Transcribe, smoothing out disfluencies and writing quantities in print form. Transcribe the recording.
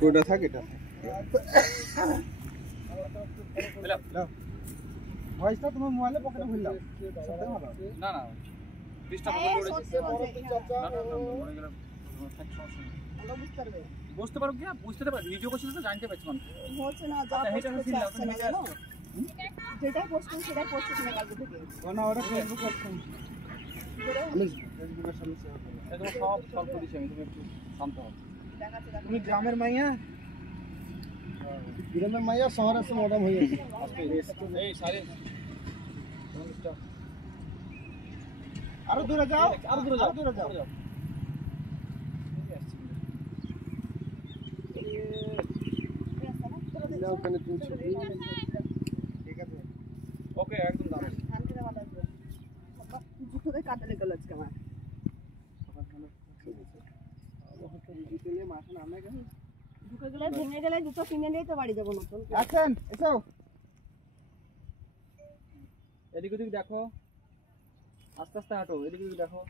কোটা থাকে এটা ভয়েসটা তোমার মোবাইলে পকেটে ভুললাম না না ডিস্টার্ব করে বুঝতে পারো কি বুঝতে পারো ভিডিও করছিস তো জানতে পারছি মানে হচ্ছে না যা যেটা পোস্ট করছি সেটাই পোস্ট করছি না কালকে থেকে না ওটা ফেসবুক করতাম আমি ফেসবুকের সামনে একদম সব সলভ করে দিছি আমি তুমি একটু শান্ত হও তুমি গ্রামের মাইয়া গ্রামের মাইয়া শহরে এসে মডার্ন হয়ে গেছে আজকে এই সারে আরো দূরে যাও ওখানে 320 ঠিক আছে ওকে একদম দাও ধান কিনা ভালো আছে জুতোতে কাটা লেগে আজকে আমার জুতোলে মাথা নামে কেন জুতোগুলো ভেঙে গেলে জুতো কিনে নিয়ে তো বাড়ি যাব নতুন আছেন এসো এদিকে ওদিকে দেখো আস্তে আস্তে হাঁটো এদিকে ওদিকে দেখো